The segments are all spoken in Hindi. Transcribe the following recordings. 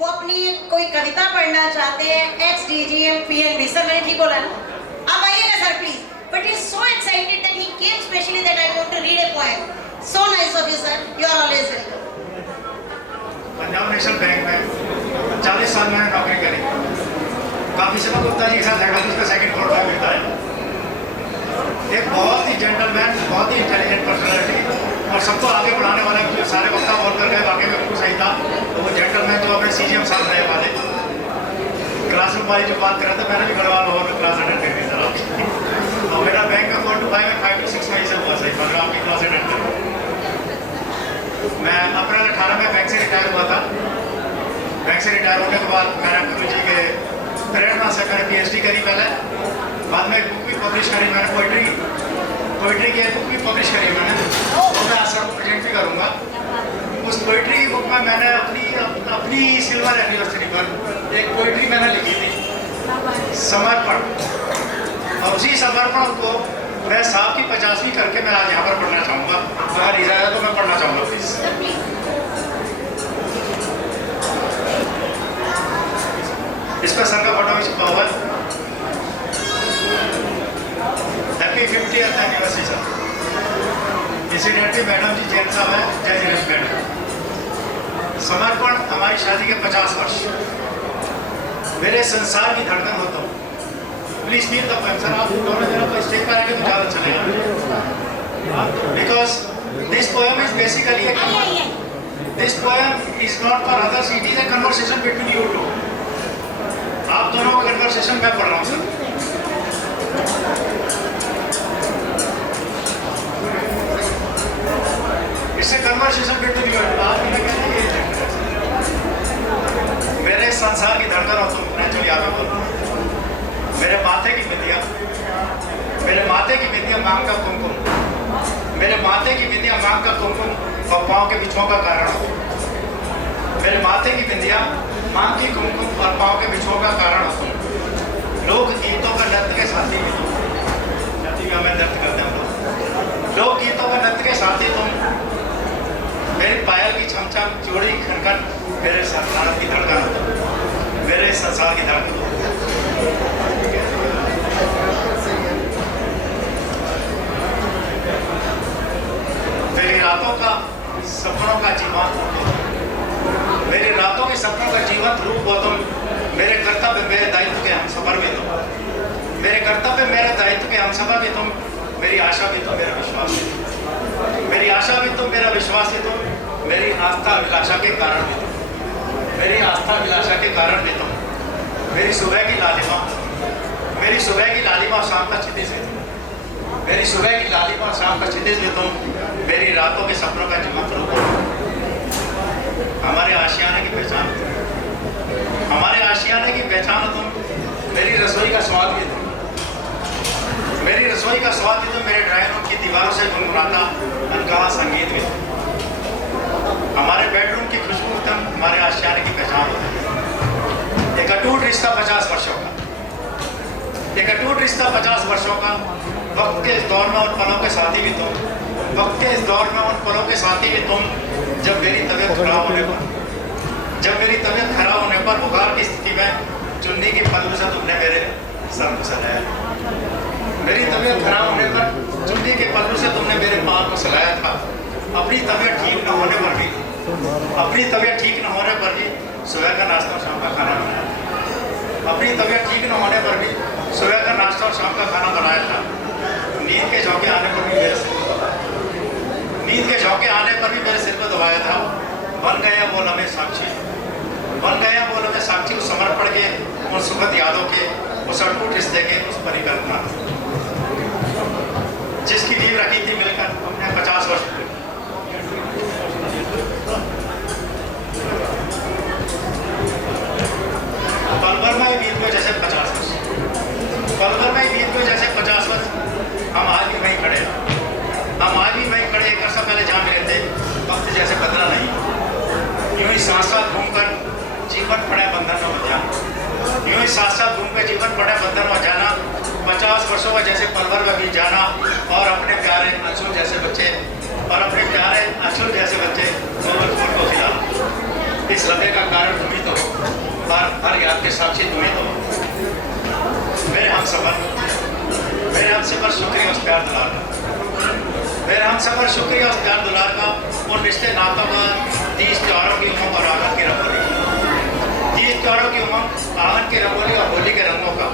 वो अपनी कोई कविता पढ़ना चाहते हैं, XDGM PNB। सर मैंने ठीक बोला ना? आप आइएगा sir please. But he's so excited that he came specially that I want to read a poem. So nice of you sir. You are always welcome. Punjab national bank में 40 साल मैंने नौकरी करी। काफी समय गुप्ता जी के साथ हैगा उसका सेकंड फ्लोर पर मिलता है। एक बहुत ही जेंटलमैन, बहुत ही इंटेलिजेंट पर्सनालिटी और सबको आगे बढ़ाने वाला। जो सारे वक्ता बोल कर गए वाकई में बिल्कुल सही था। तो वो जेंटलमैन जो अपने CGM साहब रहे वाले क्लासरूम वाली जो बात कर रहे थे, मैंने भी गढ़वाल भवन में क्लास अटेंड करी सर आपकी। और मेरा बैंक में 4 to 5 में 5 to 6 में ही से हुआ सही, मतलब आपकी क्लास अटेंड करी। मैं अप्रैल 18 में बैंक से रिटायर हुआ था। बैंक से रिटायर होने के बाद मैंने गुरु जी के प्रेरणा से मैंने PhD करी पहले, बाद में बुक भी पब्लिश करी मैंने, पोइट्री की बुक भी पब्लिश करी मैंने, तो मैं आज सबको प्रेजेंट भी करूँगा। उस पोइट्री की बुक में मैंने अपनी सिल्वर एनिवर्सरी पर एक पोइट्री मैंने लिखी थी, समर्पण। और उसी समर्पण को मैं साहब की 50वीं करके मैं आज यहाँ पर पढ़ना चाहूँगा। अगर इजाज़त तो मैं पढ़ना चाहूँगा प्लीज़। इस पर सर का फोटो भी छपा हुआ है। Happy 50th anniversary sir. Incidentally madam ji Jain साहब है, जय जिनेश मैडम। समर्पण हमारी शादी के 50 वर्ष। मेरे संसार की धड़कन हो तुम। Please feel the poem sir. आप दोनों जरा तो स्टेज पर आएंगे तो ज़्यादा चलेगा, because this poem is basically this poem is not for others, it is a conversation between you two. आप दोनों का कन्वर्सेशन मैं पढ़ रहा हूँ सर। इससे कन्वर्सेशन बिटवीन यू। आप मेरे संसार की धड़कन हो तुम, नेचुरली आप बोलो। मेरे माथे की बिंदिया मांग का कुमकुम, मेरे माथे की बिंदिया मांग का कुमकुम और पाँव के बिछुओं का कारण हो। मेरे माथे की बिंदिया मांग की कुमकुम और पाँव के बिछुओं का कारण हो तुम। लोक गीतों का नृत्य के साथी भी तुम। छाती में हमें नृत्य करते हैं हम लोग। लोक गीतों का नृत्य के साथी तुम। मेरी पायल की छमछम चूड़ी खनखन, मेरे संसार की धड़कन हो तुम, मेरे संसार की धड़कन। मेरी रातों का सपनों का जीवन, मेरी रातों के सपनों का जीवंत रूप हो तुम। मेरे कर्तव्य मेरे दायित्व के हम सफर भी तुम। मेरे कर्तव्य मेरे दायित्व के हम सफर भी तुम। मेरी आशा भी तुम, मेरा विश्वास भी तुम। मेरी आशा भी तुम, मेरा विश्वास भी तुम। मेरी आस्था अभिलाषा के कारण भी तुम। मेरी आस्था अभिलाषा के कारण भी तुम। मेरी सुबह की लालिमा, मेरी सुबह की लालिमा शाम का क्षितिज भी तुम। मेरी सुबह की लालिमा शाम का क्षितिज भी तुम। मेरी रातों के सपनों का जीवंत रूप हो। हमारे आशियाने की पहचान तुम। हमारे आशियाने की पहचान तुम। मेरी रसोई का स्वाद भी तुम। मेरी रसोई का स्वाद भी तुम। मेरे ड्राइंग रूम की दीवारों से गुनगुनाता अनकहा संगीत भी तुम। हमारे बेडरूम की खुशबू तुम। हमारे आशियाने की पहचान होती है। एक अटूट रिश्ता 50 वर्षों का, एक अटूट रिश्ता 50 वर्षों का। वक्त के इस दौर में उन पलों के साथी भी तुम। वक्त के इस दौर में उन पलों के साथी भी तुम। जब मेरी तबीयत खराब होने पर, जब मेरी तबीयत खराब होने पर बुखार की स्थिति में चुन्नी की पल्लू से तुमने मेरे सर को सलाया। मेरी तबीयत खराब होने पर चुन्नी के पल्लू से तुमने मेरे पाँव को सलाया था। अपनी तबीयत ठीक न होने पर भी, अपनी तबीयत ठीक न होने पर भी सुबह का नाश्ता और शाम का खाना बनाया। अपनी तबीयत ठीक न होने पर भी सुबह का नाश्ता और शाम का खाना बनाया था। नींद के झोंके आने पर भी मेरे सिर को दबाया, नींद के झोंके आने पर भी मेरे सिर को दबाया था। बन गया वो लम्हे साक्षी, बन गया वो लम्हे साक्षी उस समर्पण के, उन सुखद यादों के, उस अटूट रिश्ते के, उस परिकल्पना जिसकी नींव रखी थी मिलकर हमने 50 वर्ष पूरे। पल भर में ही बीत गए जैसे 50 वर्ष, पल भर में ही बीत गए जैसे 50 वर्ष। हम आज भी वहीं खड़े हैं, हम आज भी वहीं खड़े। 1 वर्ष पहले जहाँ मिले थे वक्त जैसे बदला नहीं। यूं ही साथ साथ घूमकर जीवन पड़े बंधन में जाना, यूं ही साथ साथ घूम कर जीवन पड़े बंधन में जाना। 50 वर्षों का जैसे पल भर में बीत जाना। और अपने प्यारे अंशुल जैसे बच्चे, और अपने प्यारे अंशुल जैसे बच्चे फूल को खिलाना। इस लते का कारण तुम ही तो हो। हर याद के साक्षी तुम्हें दो। मेरे हम सफर शुक्रिया उस प्यार दुलार का। मेरे हम सफर शुक्रिया उस प्यार दुलार का, उन रिश्ते नातों का, तीज त्योहारों की उमंग और आंगन की रंगोली, तीज त्योहारों की उमंग, आंगन की रंगोली और होली के रंगों का।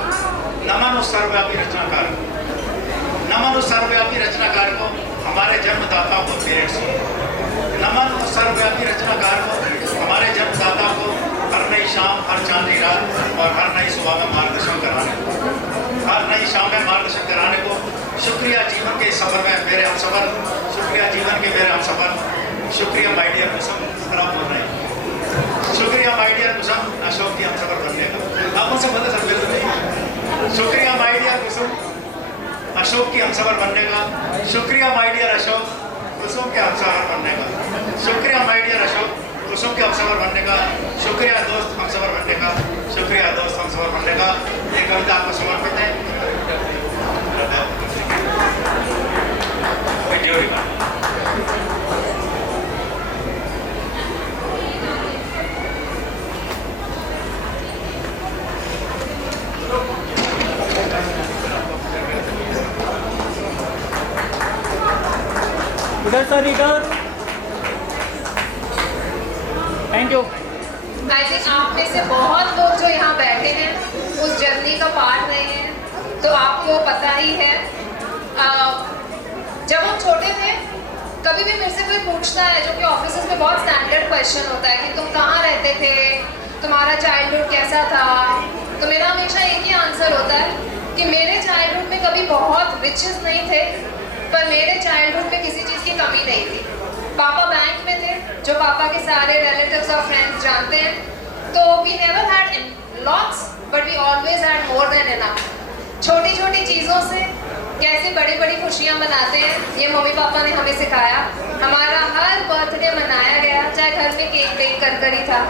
नमन उस सर्वव्यापी रचनाकार को, नमन उस सर्वव्यापी रचनाकार को, हमारे जन्मदाताओं को पेरेंट्स को। नमन उस सर्वव्यापी रचनाकार को, हमारे जन्मदाताओं को, हर नई शाम, हर चांदनी रात और हर नई सुबह में मार्गदर्शन कराने को, हर नई शाम में मार्गदर्शन कराने को। शुक्रिया जीवन के सफ़र में मेरे हम सफ़र, शुक्रिया जीवन के मेरे हम सफ़र। शुक्रिया माय डियर कुसुम, खराब बोल रहे हैं। शुक्रिया माय डियर कुसुम, अशोक की हम सफ़र करने का। आप उनसे पता सर बिल्कुल नहीं। शुक्रिया माय डियर कुसुम, अशोक की हम सफ़र बनने का। शुक्रिया माय डियर अशोक, कुसुम के हम सफ़र बनने का। शुक्रिया माय डियर अशोक, कुसुम के हम सफ़र बनने का। शुक्रिया दोस्त हम सफ़र बनने का। शुक्रिया दोस्त हम सफ़र बनने का। ये कविता आपको समर्पित है। Video record. उधर सर इधर। Thank you. आई थिंक आप में से बहुत लोग जो यहाँ बैठे हैं उस जर्नी का पार्ट रहे हैं, तो आपको पता ही है। जब हम छोटे थे, कभी भी मेरे से कोई पूछता है, जो कि ऑफिस में बहुत स्टैंडर्ड क्वेश्चन होता है कि तुम कहाँ रहते थे, तुम्हारा चाइल्डहुड कैसा था, तो मेरा हमेशा एक ही आंसर होता है कि मेरे चाइल्डहुड में कभी बहुत रिचेस नहीं थे, पर मेरे चाइल्डहुड में किसी चीज़ की कमी नहीं थी। पापा बैंक में थे, जो पापा के सारे रिलेटिव्स और फ्रेंड्स जानते हैं। तो we never had lots, but we always had more than enough. छोटी छोटी चीज़ों से कैसे बड़ी बड़ी खुशियाँ मनाते हैं, ये मम्मी पापा ने हमें सिखाया। हमारा हर बर्थडे मनाया गया, चाहे घर में केक बेक कर ही था।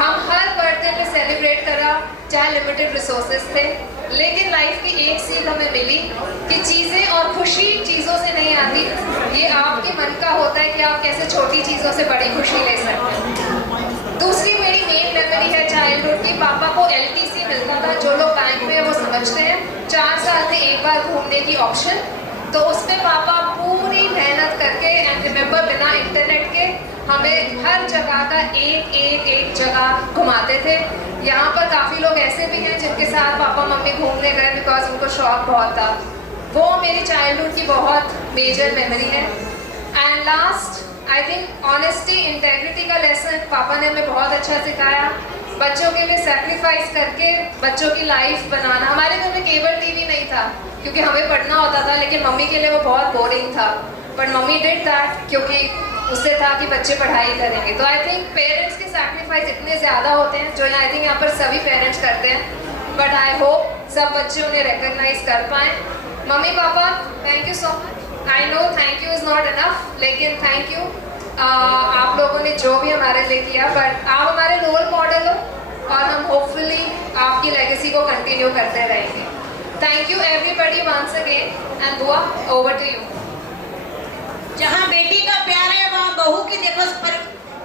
हम हर बर्थडे पे सेलिब्रेट करा, चाहे लिमिटेड रिसोर्सेज थे। लेकिन लाइफ की एक सीख हमें मिली कि चीज़ें और खुशी चीज़ों से नहीं आती, ये आपके मन का होता है कि आप कैसे छोटी चीज़ों से बड़ी खुशी ले सकते हैं। दूसरी मेरी मेन मेमोरी है चाइल्डहुड की। पापा को LTC मिलता था, जो लोग बैंक में वो समझते हैं, 4 साल में एक बार घूमने की ऑप्शन। तो उसमें पापा पूरी मेहनत करके, एंड रिमेंबर बिना इंटरनेट के, हमें हर जगह का एक जगह घुमाते थे। यहाँ पर काफ़ी लोग ऐसे भी हैं जिनके साथ पापा मम्मी घूमने गए बिकॉज उनको शौक बहुत था। वो मेरी चाइल्डहुड की बहुत मेजर मेमोरी है। And last, I think honesty, integrity का लेसन पापा ने हमें बहुत अच्छा सिखाया। बच्चों के लिए सेक्रीफाइस करके बच्चों की लाइफ बनाना। हमारे घर में केबल टीवी नहीं था क्योंकि हमें पढ़ना होता था, लेकिन मम्मी के लिए वो बहुत बोरिंग था, बट मम्मी डिड दैट क्योंकि उससे था कि बच्चे पढ़ाई करेंगे। तो आई थिंक पेरेंट्स के सैक्रिफाइस इतने ज़्यादा होते हैं, जो आई थिंक यहाँ पर सभी पेरेंट्स करते हैं, बट आई होप सब बच्चे उन्हें रिकग्नाइज कर पाएँ। Mummy papa, thank you so much. I know thank you is not enough, लेकिन थैंक यू। आप लोगों ने जो भी हमारे लिए किया, बट आप हमारे रोल मॉडल हो और हम होपफुली आपकी लेगेसी को कंटिन्यू करते रहेंगे। Thank you everybody once again, and बुआ ओवर टू यू। जहाँ बेटी का प्यार है, वहाँ बहू की देखो पर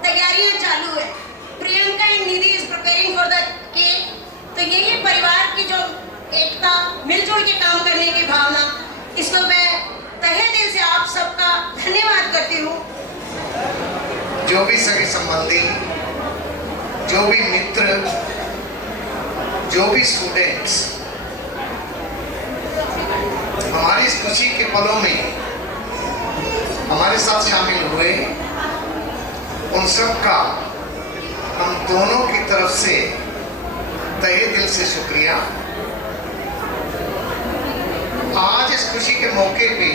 तैयारियां चालू है। Priyanka and Nidhi is preparing for the cake. तो यही परिवार की जो एकता, मिलजुल के काम करने की भावना, इसको मैं तहे दिल से आप सबका धन्यवाद करती हूँ। जो भी सगे संबंधी, जो भी मित्र, जो भी स्टूडेंट्स हमारी इस खुशी के पलों में हमारे साथ शामिल हुए, उन सब का हम दोनों की तरफ से तहे दिल से शुक्रिया। आज इस खुशी के मौके पे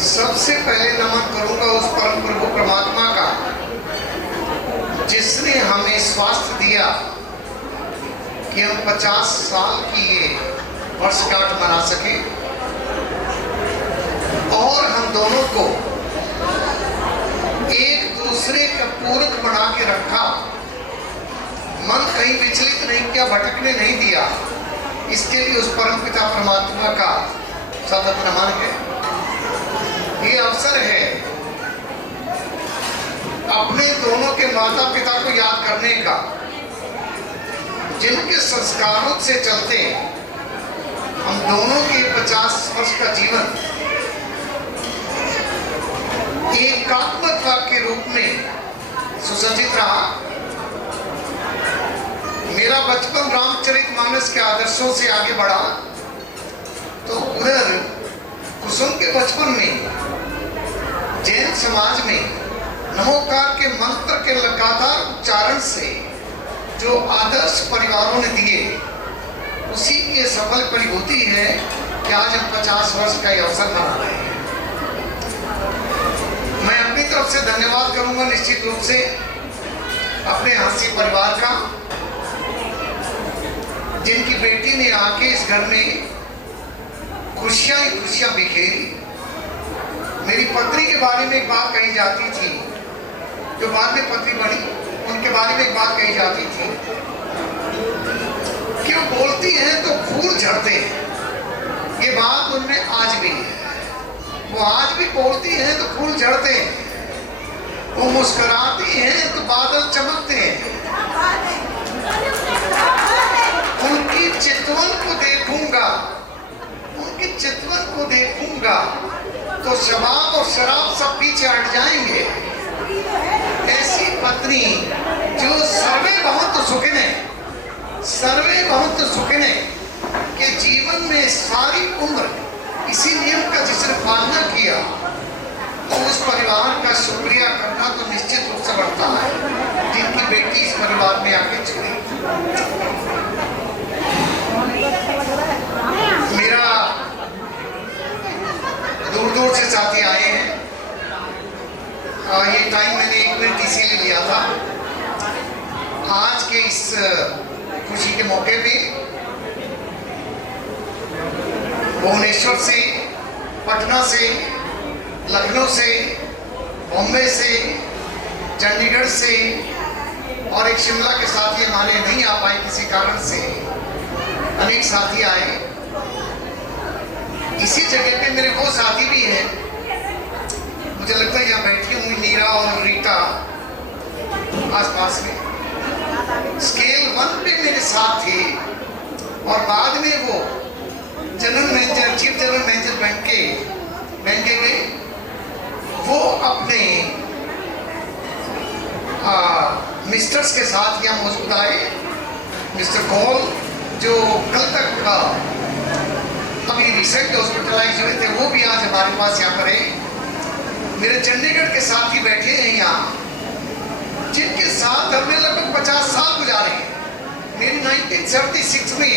सबसे पहले नमन करूंगा उस परम प्रभु परमात्मा का, जिसने हमें स्वास्थ्य दिया कि हम 50 साल की ये वर्षगांठ मना सके, और हम दोनों को एक दूसरे का पूरक बना के रखा, मन कहीं विचलित नहीं किया, भटकने नहीं दिया। इसके लिए उस परम पिता परमात्मा का सतत नमन है। ये अवसर है अपने दोनों के माता पिता को याद करने का, जिनके संस्कारों से चलते हम दोनों के 50 वर्ष का जीवन एकात्मकता के रूप में सुसज्जित रहा। मेरा बचपन रामचरितमानस के आदर्शों से आगे बढ़ा, तो उधर कुसुम के बचपन में जैन समाज में नमोकार के मंत्र के लगातार उच्चारण से जो आदर्श परिवारों ने दिए, उसी की सफल परिभूति है कि आज हम 50 वर्ष का ये अवसर मना रहे हैं। मैं अपनी तरफ से धन्यवाद करूंगा निश्चित रूप से अपने हंसी परिवार का, जिनकी बेटी ने आके इस घर में खुशियां ही खुशियां बिखेरी। मेरी पत्नी के बारे में एक बात कही जाती थी, जो बाद में पत्नी बनी, उनके बारे में एक बात कही जाती थी कि वो बोलती हैं तो फूल झड़ते हैं। ये बात उनमें आज भी है। वो आज भी बोलती हैं तो फूल झड़ते हैं। वो मुस्कुराती हैं तो बादल चमकते हैं। उनकी चितवन को देखूंगा, उनकी चितवन को देखूंगा तो शबाब और शराब सब पीछे हट जाएंगे। ऐसी पत्नी जो सर्वे बहुत सुखने के जीवन में सारी उम्र इसी नियम का जिसने पालना किया, तो उस परिवार का शुक्रिया करना तो निश्चित रूप से बढ़ता है, जिनकी बेटी इस परिवार में आके जुड़ी। मेरा दूर दूर से साथी आए हैं। ये टाइम मैंने 1 मिनट इसीलिए लिया था। आज के इस खुशी के मौके पे भुवनेश्वर से, पटना से, लखनऊ से, बॉम्बे से, चंडीगढ़ से और एक शिमला के साथी हमारे नहीं आ पाए किसी कारण से, अनेक साथी आए। इसी जगह पे मेरे वो साथी भी हैं, मुझे लगता है यहाँ बैठी हुई नीरा और रीता आसपास में स्केल 1 पे मेरे साथ थे, और बाद में वो general manager, chief general manager बन के गए। वो अपने मिस्टर्स के साथ यहाँ मौजूद आए। मिस्टर कॉल जो कल तक अभी रिसेंट हॉस्पिटलाइज हुए थे, वो भी आज हमारे पास यहाँ पर है। मेरे चंडीगढ़ के साथी बैठे हैं यहाँ, जिनके साथ हमने लगभग 50 साल गुजारे हैं। मेरी 1976 में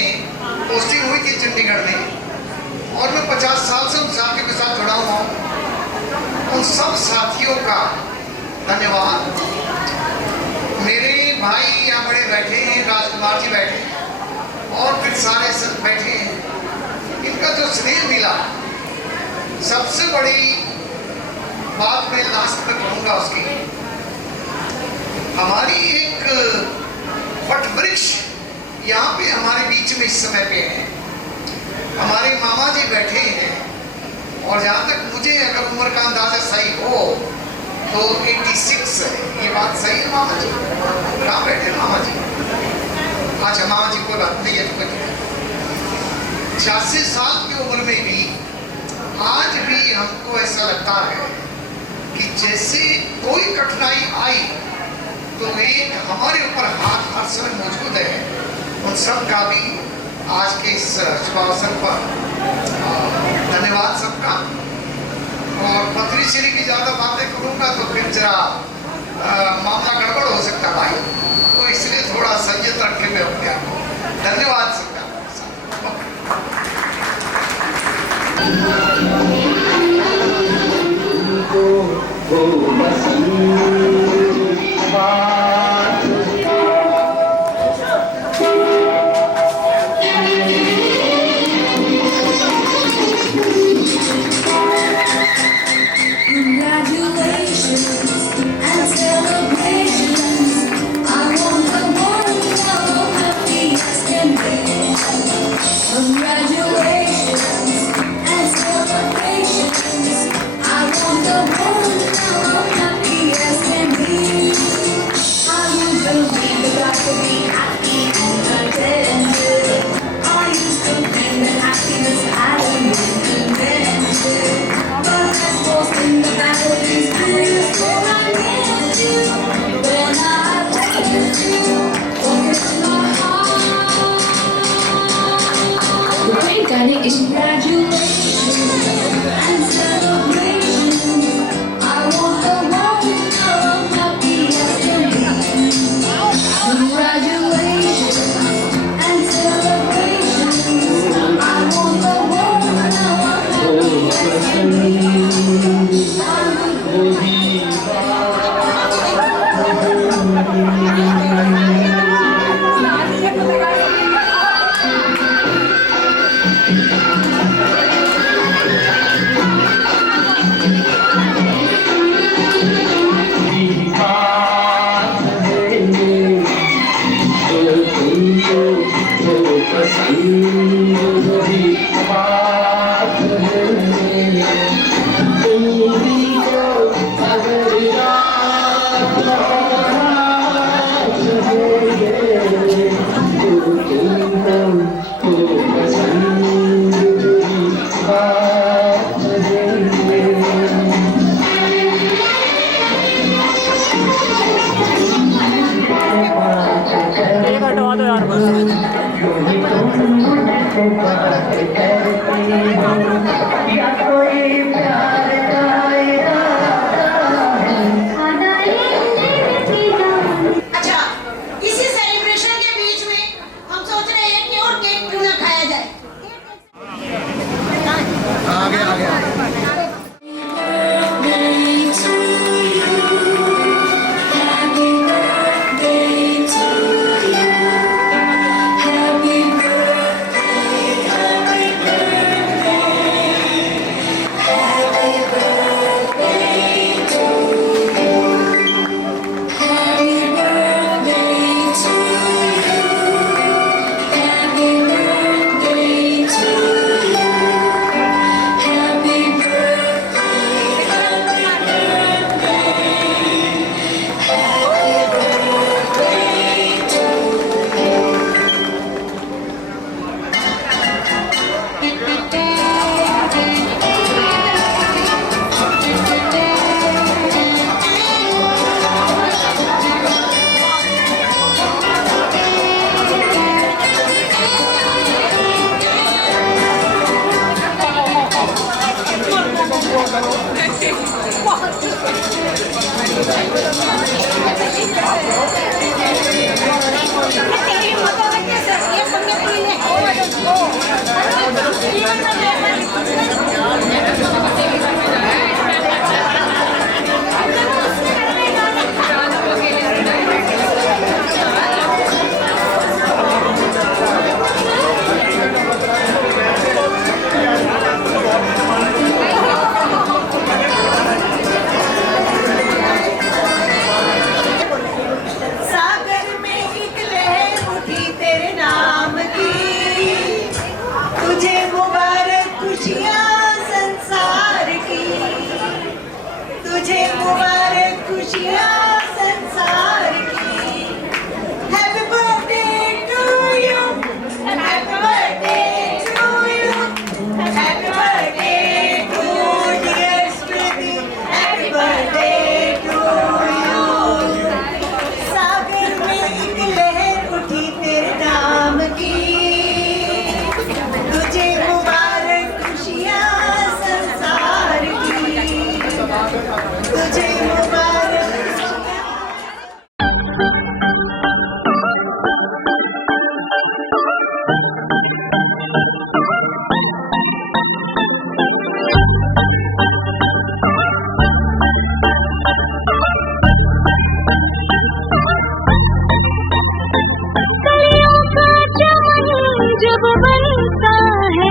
पोस्टिंग हुई थी चंडीगढ़ में, और मैं 50 साल से उन साथियों के साथ जुड़ा हुआ हूँ। उन सब साथियों का धन्यवाद। मेरे भाई यहाँ बड़े बैठे हैं, राजकुमार जी बैठे हैं, और फिर सारे सब बैठे हैं। इनका जो स्नेह मिला, सबसे बड़ी बात मैं लास्ट में कहूँगा उसकी, हमारी एक वट वृक्ष यहाँ पे हमारे बीच में इस समय पे है। हमारे मामा जी बैठे हैं, और जहाँ तक मुझे अगर उम्र का अंदाजा सही हो तो 86 है। ये बात सही है मामा जी? कहाँ बैठे मामा जी? अच्छा, मामा जी कोई बात नहीं है, तो 86 साल की उम्र में भी आज भी हमको ऐसा लगता है कि जैसे कोई कठिनाई आई तो एक हमारे ऊपर हाथ हर समय मौजूद है। उन सब का भी आज के इस शुभ अवसर पर धन्यवाद सबका। और पत्री श्री की ज़्यादा बातें करूँगा तो फिर जरा मामला गड़बड़ हो सकता है भाई, तो इसलिए थोड़ा संयत रखने में अपने आप को धन्यवाद सबका। Congratulations and celebrations. I want the world to know how happy as can यार बस। अच्छा, इसी सेलिब्रेशन के बीच में हम सोच रहे हैं कि और केक क्यों ना खाया जाए। आगे आगे आगे सागर में एक लहर उठी तेरे नाम की, तुझे मुबारक खुशियाँ संसार की, तुझे मुबारक खुशियाँ संसार की। Happy birthday to you, happy birthday to you, happy birthday to dear Smriti, happy birthday to you. सागर में एक लहर उठी तेरे नाम की, तुझे मुबारक खुशियाँ संसार की, तुझे मुबारक खुशियाँ। जब बनता है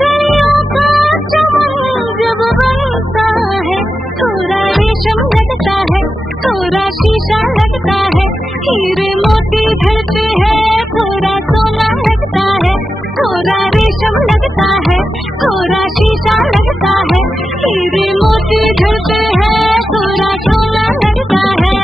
दरिया का चमन, जब बनता है थोड़ा रेशम लगता है, थोड़ा शीशा लगता है, हीरे मोती झलते हैं, थोड़ा सोना लगता है, थोड़ा रेशम लगता है, थोड़ा शीशा लगता है, हीरे मोती झलते हैं, थोड़ा सोना लगता है।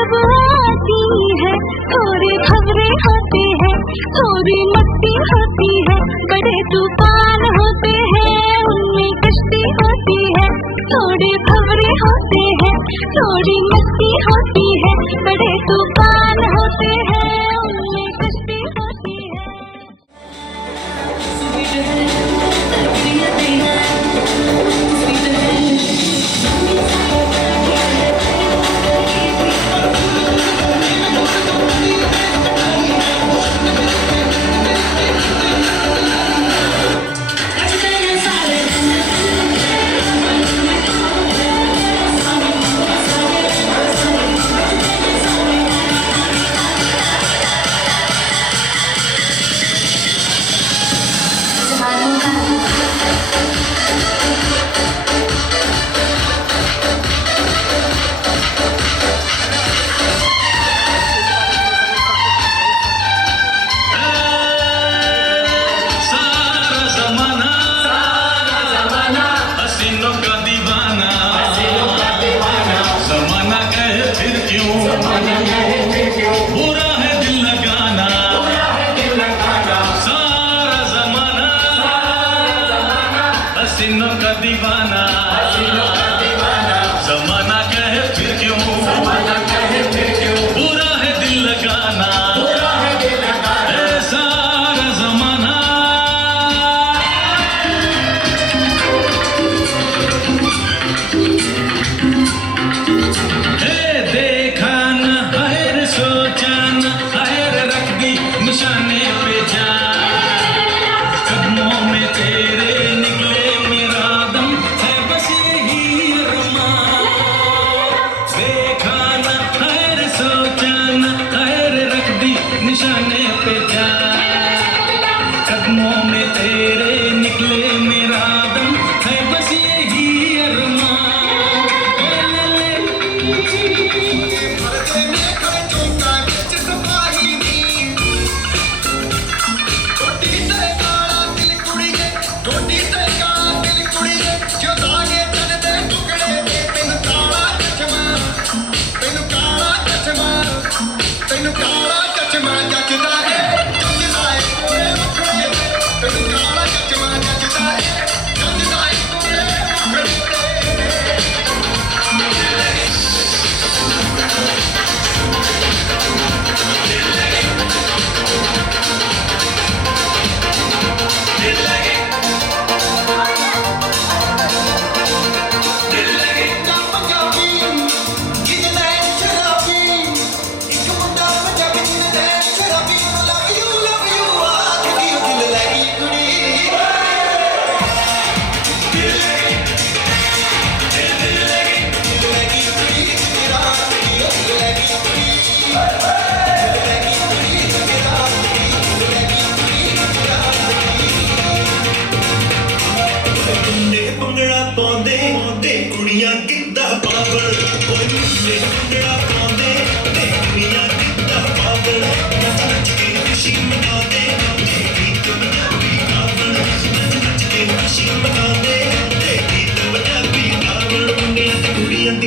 जब आती है थोड़ी खबरें होती है, थोड़ी मस्ती होती है, बड़े तूफान होते हैं उनमें कश्ती होती है, थोड़ी खबरें होते हैं, थोड़ी मस्ती होती है, बड़े तूफान होते हैं उनमें कश्ती होती है। हसीनों का दीवाना, ज़माना कहे फिर क्यों, बुरा है दिल लगाना, ऐ सारा ज़माना। हे देखा न खैर सोचा न खैर रख दी निशाने पे जान, कदमों में तेरे निकले मेरा दम है बस यही अरमान। देखा न खैर सोचा न खैर रख दी निशाने पे जान, कदमों में तेरे निकले मेरा दम है बस यही अरमान।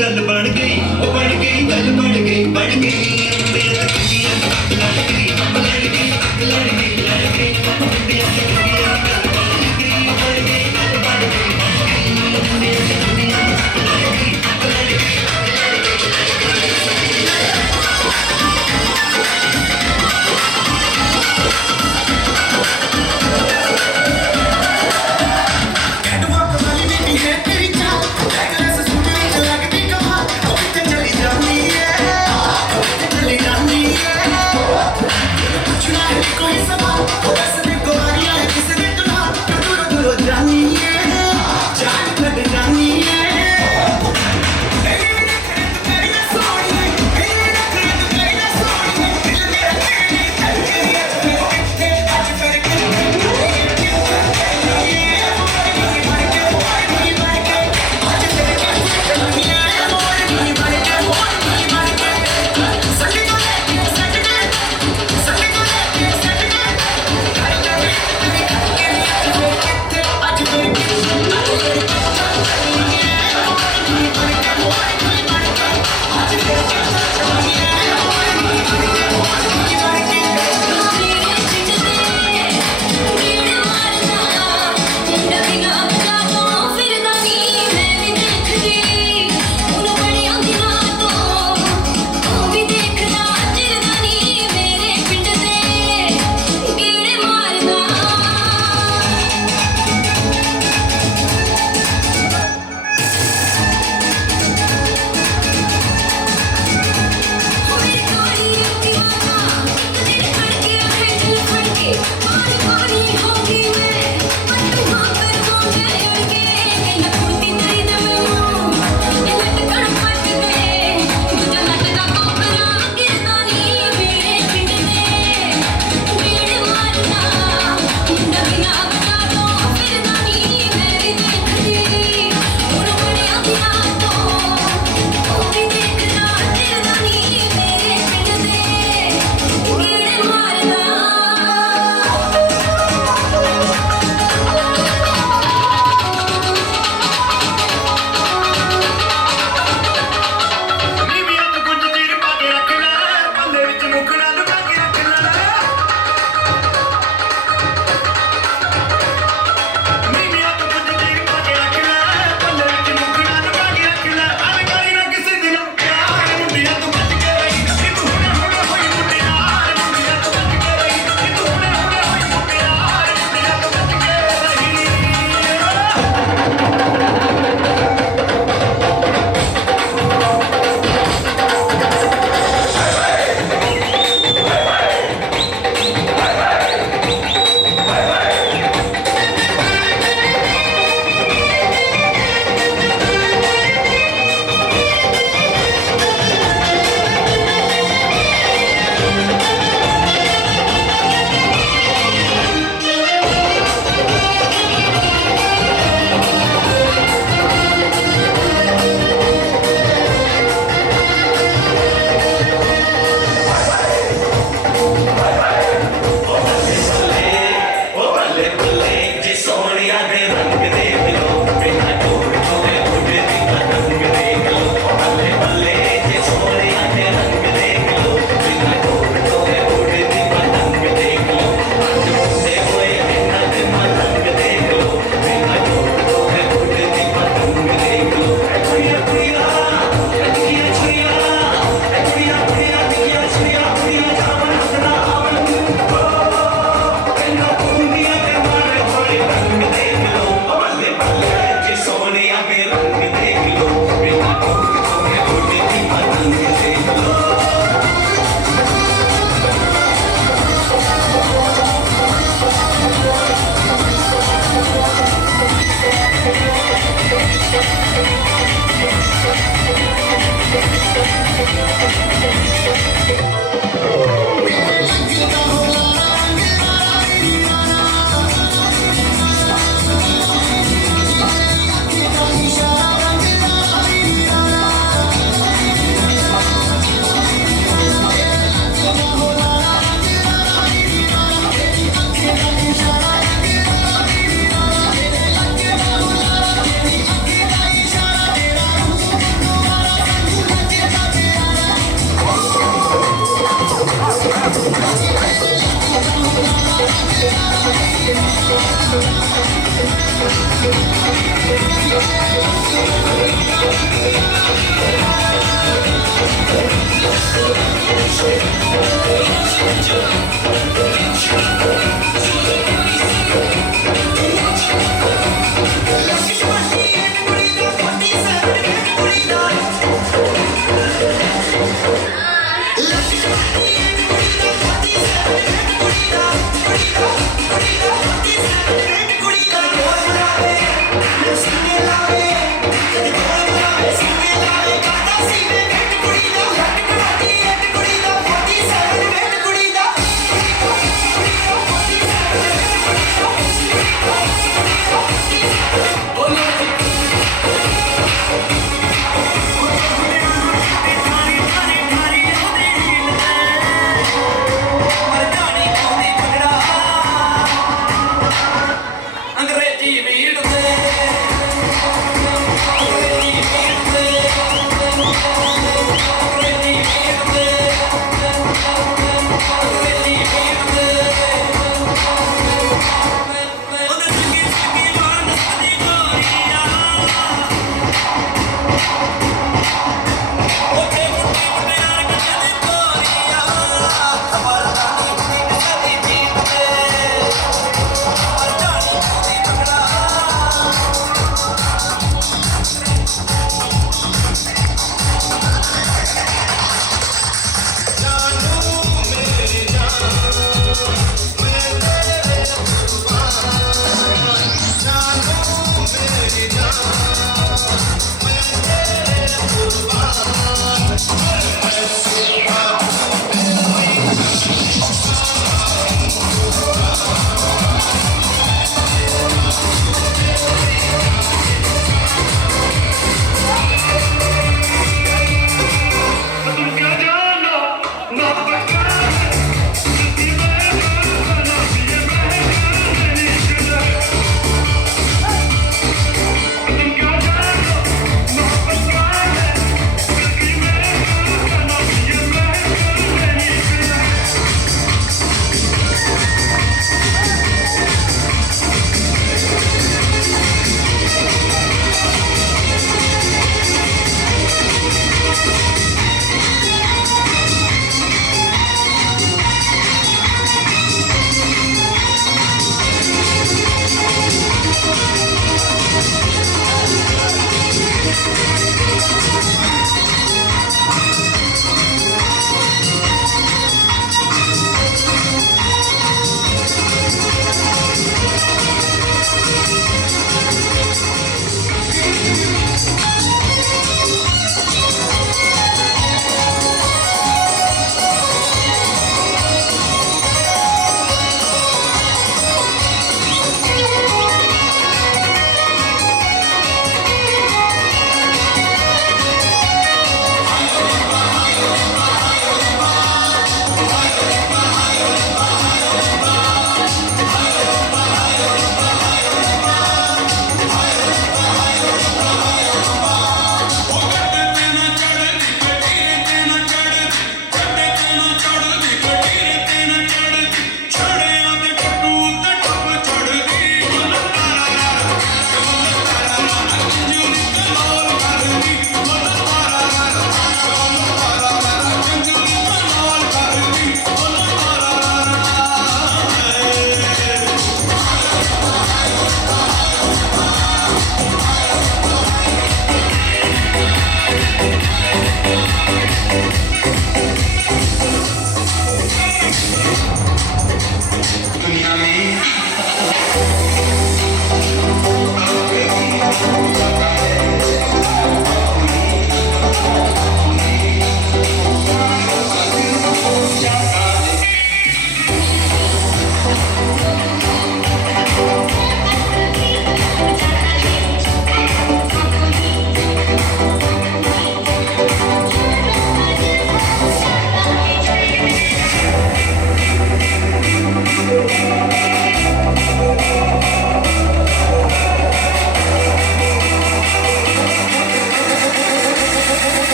गल बन गई, बन गई, गल बन गई, बन गई।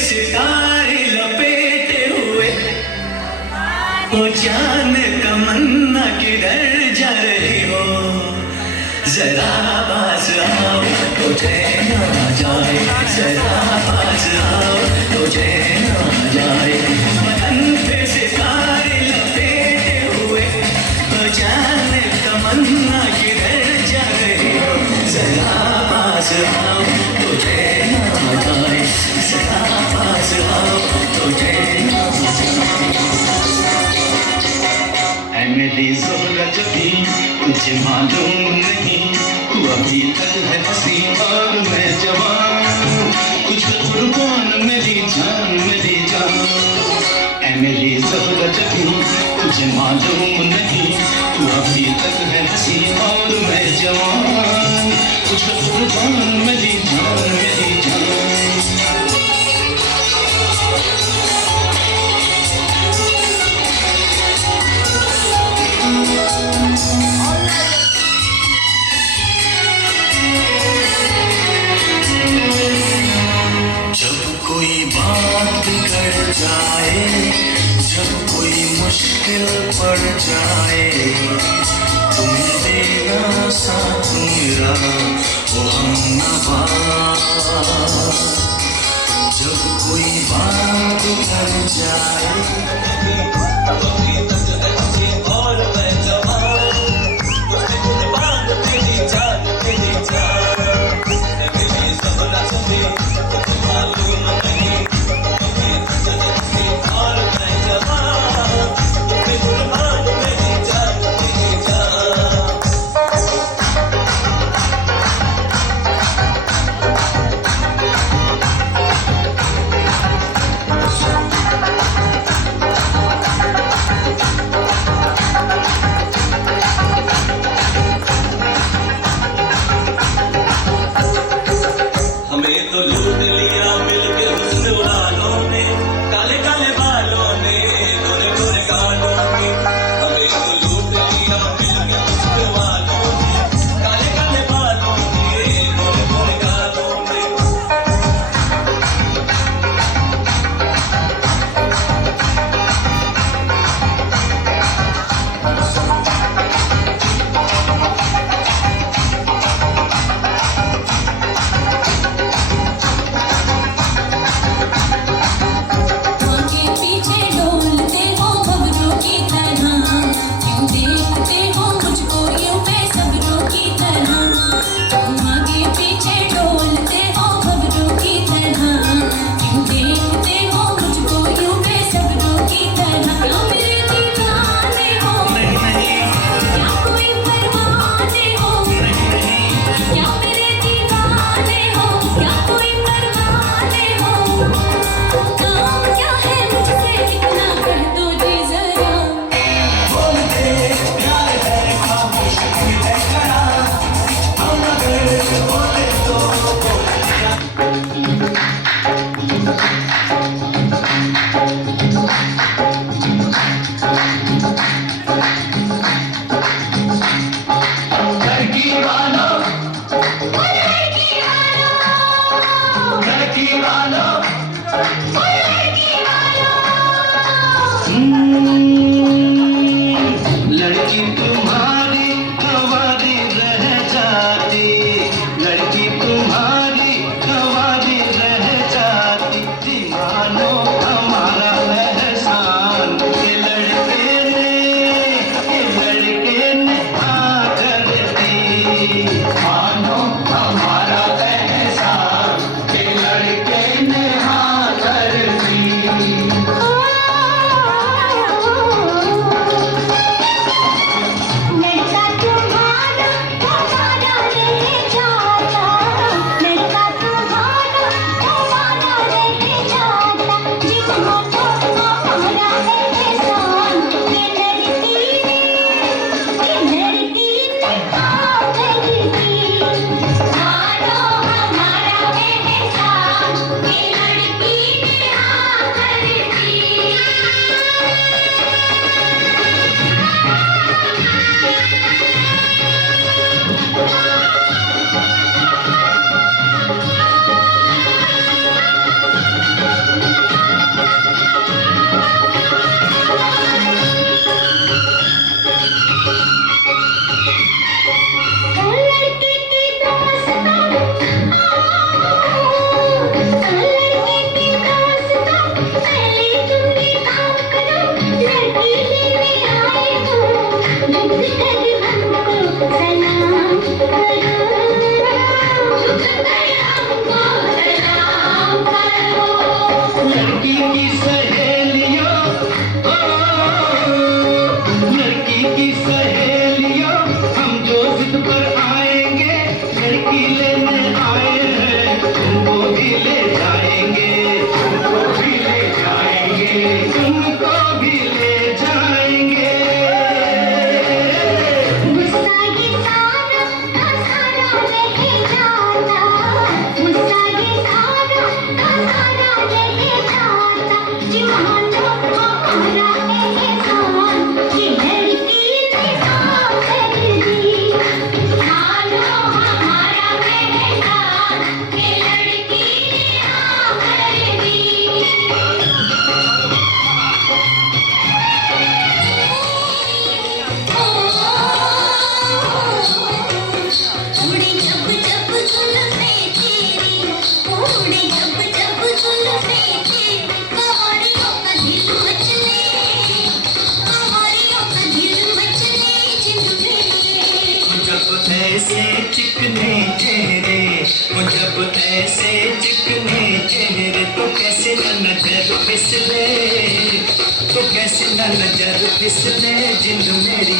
सितारे लपेटे हुए, ओ जान तमन्ना किधर जा रही हो, जरा पास आओ तो चैन आ जाए, जरा पास आओ तो चैन आ जाए। बदन पे सितारे लपेटे हुए, ओ जान तमन्ना किधर जा रही हो, जरा पास आओ तो चैन आ जाए, जरा पास आओ तो चैन आ जाए। ऐ मेरी ज़ोहरा जबी तुझे मालूम नहीं, तू अभी तक है हंसी और मैं जवान, कुछ कुर्बान मेरी जान मेरी जान। ऐ मेरी ज़ोहरा जबी तुझे मालूम नहीं, तू अभी तक है हंसी और मैं जवान, कुछ कुर्बान मेरी जान मेरी जान। कोई बात बिगड़ जाए, जब कोई मुश्किल पड़ जाए, तुम देना साथ मेरा वो हमनवा। जब कोई बात बिगड़ जाए और मैं जवान, कुर्बान मेरी जान मेरी जान। मेरी ज़ोहरा जबी मालूम नहीं, और मैं जवान, कुर्बान मेरी जान मेरी जान। हमें तो लूट लिया मिलके हुस्न वालों ने, काले काले बालों ने, गोरे गोरे गालों ने। हमें तो लूट लिया मिलके हुस्न वालों ने, काले काले बालों ने, गोरे गोरे गालों ने। आगे पीछे डोलते हो खबरों की तरह, क्यों देखते हो मुझको यूं बेसब्रों की तरह। तुम आगे पीछे डोलते हो खबरों की तरह, क्यों देखते हो मुझको यूं बेसब्रों की तरह। क्या मेरे दीवाने हो, क्या कोई परवाने हो, क्या मेरे दीवाने हो, क्या कोई परवाने हो। काम क्या है मुझसे इतना कह दो जी जरा। लड़की वालों, लड़की वालों, लड़की तुम्हारी कवारी रह जाती, लड़की तुम्हारी कवारी रह जाती। दीवानो हमारा एहसान, ये लड़के ने आकर दी। मानो हमारा एहसान, ये लड़के ने आकर दी। जब ऐसे चिकने चेहरे, जब ऐसे चिकने चेहरे तो कैसे न नजर फिसले, तो कैसे न नजर फिसले जिंद मेरी।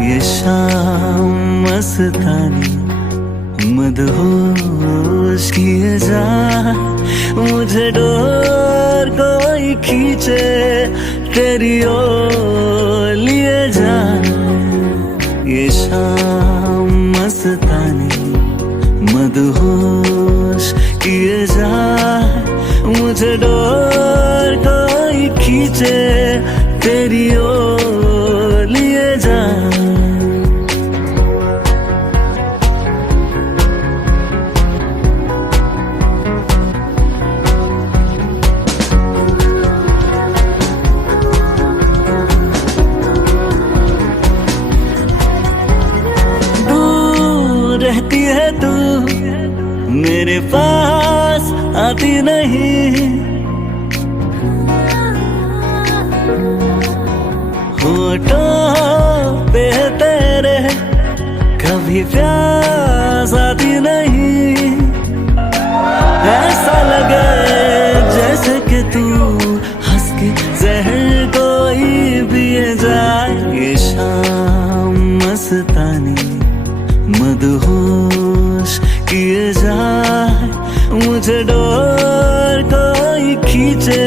ये शाम मस्तानी मदहोश किए जा, मुझे डोर कोई खींचे तेरी ओर लिए जा। ये शाम मस्तानी मदहोश किए जा, मुझे डोर कोई खींचे तेरी ओर लिए जा। रहती है तू मेरे पास आती नहीं, होठों पे तेरे कभी प्यास आती नहीं। ऐसा लगे जैसे कि तू हंस के जहर कोई पिए जाए। ये शाम मस्तानी मदहोश किए जाए, मुझे डोर कोई खींचे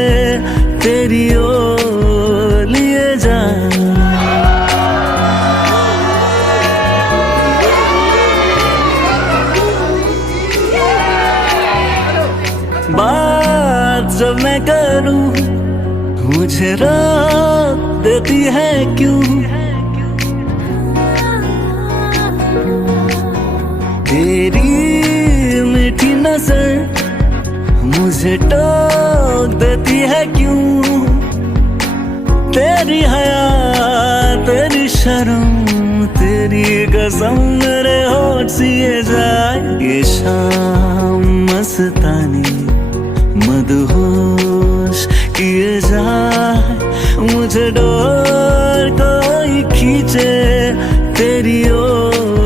तेरी ओर लिए जाए। बात जब मैं करूं मुझे रोक देती है क्यों, तेरी मीठी नजर मुझे टोक देती है क्यों। तेरी हया तेरी शर्म तेरी कसम मेरे होठ सिए जाए। ये शाम मस्तानी मदहोश किए जाए, मुझे डोर कोई खींचे तेरी ओर